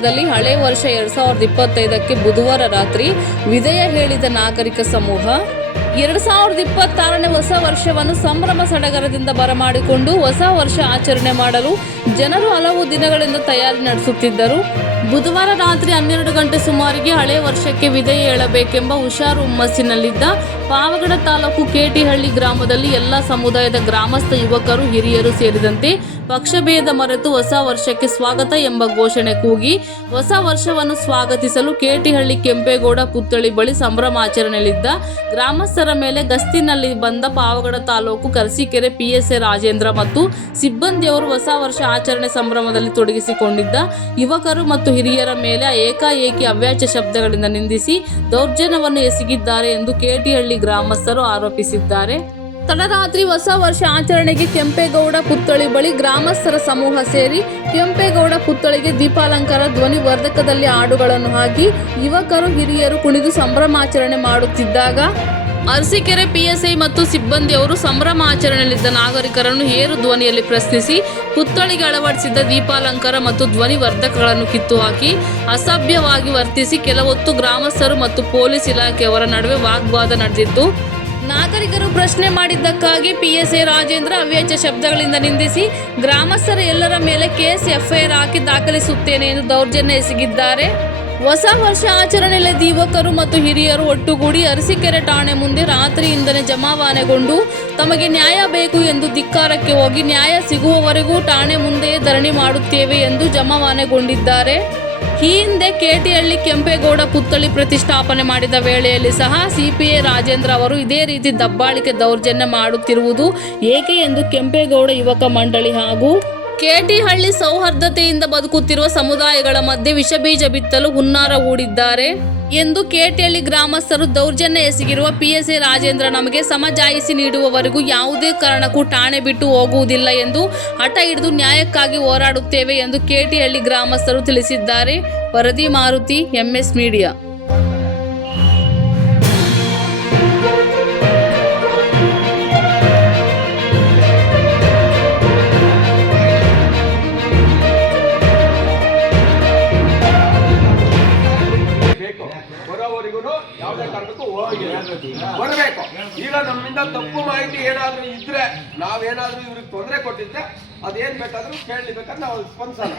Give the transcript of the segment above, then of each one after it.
ಗ್ರಾಮದಲ್ಲಿ ಹಳೆ ವರ್ಷ 2025ಕ್ಕೆ ಬುಧವಾರ ರಾತ್ರಿ ವಿದಾಯ ಹೇಳಿದ ನಾಗರಿಕ ಸಮೂಹ 2026ನೇ ಹೊಸ ವರ್ಷವನ್ನು ಸಂಭ್ರಮ ಸಡಗರದಿಂದ ಬರಮಾಡಿಕೊಂಡು ಹೊಸ ವರ್ಷ ಆಚರಣೆ ಮಾಡಲು ಜನರು ಹಲವು ದಿನಗಳಿಂದ ತಯಾರಿ ನಡೆಸುತ್ತಿದ್ದರು. ಬುಧವಾರ ರಾತ್ರಿ 12 ಗಂಟೆ ಸುಮಾರಿಗೆ ಹಳೆ ವರ್ಷಕ್ಕೆ ವಿದಾಯ ಹೇಳಬೇಕೆಂಬ ಹುಷಾರು ಹುಮ್ಮಸ್ಸಿನಲ್ಲಿದ್ದ ಪಾವಗಡ ತಾಲೂಕು ಕೇಟಿಹಳ್ಳಿ ಗ್ರಾಮದಲ್ಲಿ ಎಲ್ಲ ಸಮುದಾಯದ ಗ್ರಾಮಸ್ಥ ಯುವಕರು, ಹಿರಿಯರು ಸೇರಿದಂತೆ ಪಕ್ಷಭೇದ ಮರೆತು ಹೊಸ ವರ್ಷಕ್ಕೆ ಸ್ವಾಗತ ಎಂಬ ಘೋಷಣೆ ಕೂಗಿ ಹೊಸ ವರ್ಷವನ್ನು ಸ್ವಾಗತಿಸಲು ಕೇಟಿಹಳ್ಳಿ ಕೆಂಪೇಗೌಡ ಪುತ್ಥಳಿ ಬಳಿ ಸಂಭ್ರಮಾಚರಣೆಯಲ್ಲಿದ್ದ ಗ್ರಾಮಸ್ಥರ ಮೇಲೆ ಗಸ್ತಿನಲ್ಲಿ ಬಂದ ಪಾವಗಡ ತಾಲೂಕು ಕರಸೀಕೆರೆ PSI ರಾಜೇಂದ್ರ ಮತ್ತು ಸಿಬ್ಬಂದಿಯವರು ಹೊಸ ವರ್ಷ ಆಚರಣೆ ಸಂಭ್ರಮದಲ್ಲಿ ತೊಡಗಿಸಿಕೊಂಡಿದ್ದ ಯುವಕರು ಮತ್ತು ಹಿರಿಯರ ಮೇಲೆ ಏಕಾಏಕಿ ಅವ್ಯಾಚ್ಯ ಶಬ್ದಗಳಿಂದ ನಿಂದಿಸಿ ದೌರ್ಜನ್ಯವನ್ನು ಎಸಗಿದ್ದಾರೆ ಎಂದು ಕೇಟಿಹಳ್ಳಿ ಗ್ರಾಮಸ್ಥರು ಆರೋಪಿಸಿದ್ದಾರೆ. ತಡರಾತ್ರಿ ಹೊಸ ವರ್ಷ ಆಚರಣೆಗೆ ಕೆಂಪೇಗೌಡ ಪುತ್ಥಳಿ ಬಳಿ ಗ್ರಾಮಸ್ಥರ ಸಮೂಹ ಸೇರಿ ಕೆಂಪೇಗೌಡ ಪುತ್ಥಳಿಗೆ ದೀಪಾಲಂಕಾರ, ಧ್ವನಿ ವರ್ಧಕದಲ್ಲಿ ಹಾಡುಗಳನ್ನು ಹಾಕಿ ಯುವಕರು, ಹಿರಿಯರು ಕುಣಿದು ಸಂಭ್ರಮಾಚರಣೆ ಮಾಡುತ್ತಿದ್ದಾಗ ಅರಸೀಕೆರೆ PSI ಮತ್ತು ಸಿಬ್ಬಂದಿಯವರು ಸಂಭ್ರಮಾಚರಣೆಯಲ್ಲಿದ್ದ ನಾಗರಿಕರನ್ನು ಏರು ಧ್ವನಿಯಲ್ಲಿ ಪ್ರಶ್ನಿಸಿ ಪುತ್ಥಳಿಗೆ ಅಳವಡಿಸಿದ್ದ ದೀಪಾಲಂಕಾರ ಮತ್ತು ಧ್ವನಿ ವರ್ಧಕಗಳನ್ನು ಕಿತ್ತು ಹಾಕಿ ಅಸಭ್ಯವಾಗಿ ವರ್ತಿಸಿ ಕೆಲವೊತ್ತು ಗ್ರಾಮಸ್ಥರು ಮತ್ತು ಪೊಲೀಸ್ ಇಲಾಖೆಯವರ ನಡುವೆ ವಾಗ್ವಾದ ನಡೆದಿದ್ದು, ನಾಗರಿಕರು ಪ್ರಶ್ನೆ ಮಾಡಿದ್ದಕ್ಕಾಗಿ PSI ರಾಜೇಂದ್ರ ಅವ್ಯಾಚ್ಯ ಶಬ್ದಗಳಿಂದ ನಿಂದಿಸಿ ಗ್ರಾಮಸ್ಥರ ಎಲ್ಲರ ಮೇಲೆ ಕೇಸ್ FIR ಹಾಕಿ ದಾಖಲಿಸುತ್ತೇನೆ ಎಂದು ದೌರ್ಜನ್ಯ ಎಸಗಿದ್ದಾರೆ. ಹೊಸ ವರ್ಷ ಆಚರಣೆಯಲ್ಲಿ ಯುವಕರು ಮತ್ತು ಹಿರಿಯರು ಒಟ್ಟುಗೂಡಿ ಅರಸೀಕೆರೆ ಠಾಣೆ ಮುಂದೆ ರಾತ್ರಿಯಿಂದಲೇ ಜಮಾವಾಣೆಗೊಂಡು ತಮಗೆ ನ್ಯಾಯ ಬೇಕು ಎಂದು ಧಿಕ್ಕಾರಕ್ಕೆ ಹೋಗಿ ನ್ಯಾಯ ಸಿಗುವವರೆಗೂ ಠಾಣೆ ಮುಂದೆಯೇ ಧರಣಿ ಮಾಡುತ್ತೇವೆ ಎಂದು ಜಮಾವಾಣೆಗೊಂಡಿದ್ದಾರೆ. ಈ ಹಿಂದೆ ಕೇಟಿಹಳ್ಳಿ ಕೆಂಪೇಗೌಡ ಪುತ್ಥಳಿ ಪ್ರತಿಷ್ಠಾಪನೆ ಮಾಡಿದ ವೇಳೆಯಲ್ಲಿ ಸಹ CPI ರಾಜೇಂದ್ರ ಅವರು ಇದೇ ರೀತಿ ದಬ್ಬಾಳಿಕೆ ದೌರ್ಜನ್ಯ ಮಾಡುತ್ತಿರುವುದು ಏಕೆ ಎಂದು ಕೆಂಪೇಗೌಡ ಯುವಕ ಮಂಡಳಿ ಹಾಗೂ ಕೇಟಿಹಳ್ಳಿ ಸೌಹಾರ್ದತೆಯಿಂದ ಬದುಕುತ್ತಿರುವ ಸಮುದಾಯಗಳ ಮಧ್ಯೆ ವಿಷಬೀಜ ಬಿತ್ತಲು ಹುನ್ನಾರ ಹೂಡಿದ್ದಾರೆ ಎಂದು ಕೇಟಿಹಳ್ಳಿ ಗ್ರಾಮಸ್ಥರು ದೌರ್ಜನ್ಯ ಎಸಗಿರುವ PSI ರಾಜೇಂದ್ರ ನಮಗೆ ಸಮಜಾಯಿಸಿ ನೀಡುವವರೆಗೂ ಯಾವುದೇ ಕಾರಣಕ್ಕೂ ಠಾಣೆ ಬಿಟ್ಟು ಹೋಗುವುದಿಲ್ಲ ಎಂದು ಹಠ ಹಿಡಿದು ನ್ಯಾಯಕ್ಕಾಗಿ ಹೋರಾಡುತ್ತೇವೆ ಎಂದು ಕೇಟಿಹಳ್ಳಿ ಗ್ರಾಮಸ್ಥರು ತಿಳಿಸಿದ್ದಾರೆ. ವರದಿ ಮಾರುತಿ, MS ಮೀಡಿಯಾ. ಬರೋವರೆಗೂ ಯಾವುದೇ ಕಾರಣಕ್ಕೂ ಬರಬೇಕು. ಈಗ ನಮ್ಮಿಂದ ತಪ್ಪು ಮಾಹಿತಿ ಏನಾದ್ರೂ ಇದ್ರೆ, ನಾವೇನಾದ್ರೂ ಇವ್ರಿಗೆ ತೊಂದರೆ ಕೊಟ್ಟಿದ್ರೆ ಅದೇನ್ ಬೇಕಾದ್ರೂ ಕೇಳಲಿ, ಬೇಕಾದ್ರೆ ನಾವು ಸ್ಪಂದಿಸಲ್ಲ,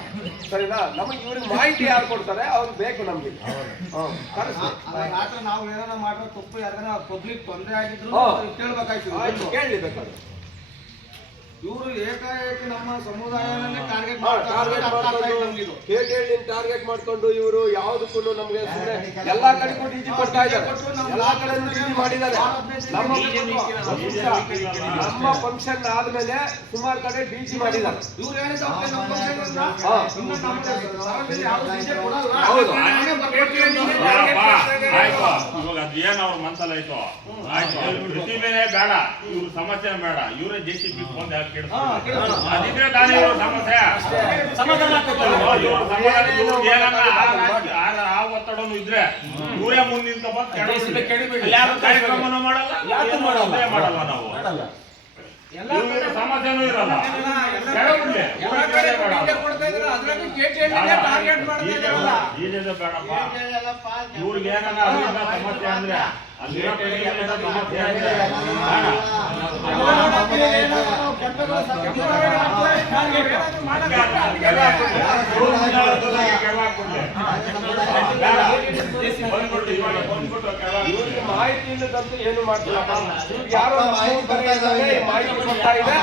ಸರಿನಾ? ನಮಗೆ ಇವ್ರಿಗೆ ಮಾಹಿತಿ ಯಾರು ಕೊಡ್ತಾರೆ ಅವ್ರು ಬೇಕು ನಮ್ಗೆ. ನಾವು ಏನಾರ ಮಾಡೋ ತಪ್ಪು ಯಾರ ಪಬ್ಲಿಕ್ ತೊಂದರೆ ಆಗಿದ್ರು ಕೇಳ್ಬೇಕಾಯ್ತು, ಕೇಳಲಿ ಬೇಕಾದ್ರೆ. ಇವರು ಏಕಾಏಕಿ ನಮ್ಮ ಸಮುದಾಯನೇ ಟಾರ್ಗೆಟ್ ಟಾರ್ಗೆಟ್ ಮಾಡ್ಕೊಂಡು ಇವರು ಯಾವುದಕ್ಕೂ ನಮ್ಗೆ ಎಲ್ಲಾ ಕಡೆಗೂ ಡಿಜಿ ಕೊಡ್ತಾ ಇದ್ದಾರೆ, ಎಲ್ಲಾ ಕಡೆ ಡಿಜಿ ಮಾಡಿದ್ದಾರೆ. ನಮ್ಮ ಫಂಕ್ಷನ್ ಆದ್ಮೇಲೆ ಸುಮಾರು ಕಡೆ ಡಿಜಿ ಮಾಡಿದ್ದಾರೆ. ಅವ್ರ ಮನಸ್ಸಲ್ಲ ಆಯ್ತು ಪ್ರತಿಮೆನೇ ಬೇಡ, ಇವ್ರ ಸಮಸ್ಯೆ ಬೇಡ, ಇವರೇ JCB ಅದಿದ್ರೆ ತಾನೇ ಇವ್ರ ಸಮಸ್ಯೆ ಆ ಒತ್ತಡನು ಇದ್ರೆ ಇವರೇ ಮುಂದೆ ನಿಂತ್ಕೊಂಡು ಕಾರ್ಯಕ್ರಮನೂ ಮಾಡಲ್ಲ, ಮಾಡಲ್ಲ ನಾವು, ಸಮಸ್ಯೆನೂ ಇರಲ್ಲ. ಬೇಡಪ್ಪ, ಇವ್ರಿಗೆ ಏನಾರ ಅದರಿಂದ ಸಮಸ್ಯೆ ಅಂದ್ರೆ ಸಮಸ್ಯೆ ಅಂದ್ರೆ ಮಾಹಿತಿ ಇಲ್ಲದಂತೂ ಏನು ಮಾಡ್ತಿಲ್ಲಪ್ಪ. ಯಾರೋ ಮಾಹಿತಿ ಕೊಡ್ತಾ ಇದೆ,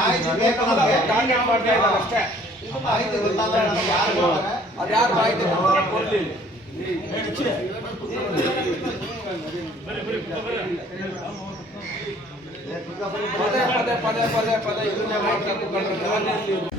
ಟಾರ್ಗೆಟ್ ಮಾಡ್ತಾ ಇದ್ದಾರೆ ಅಷ್ಟೇ. ಅದ್ಯಾರು ಮಾಹಿತಿ ಕೊಡ್ಲಿಲ್ಲ. ಪದೇ ಇದನ್ನೇ ಮಾಡ್ತಾ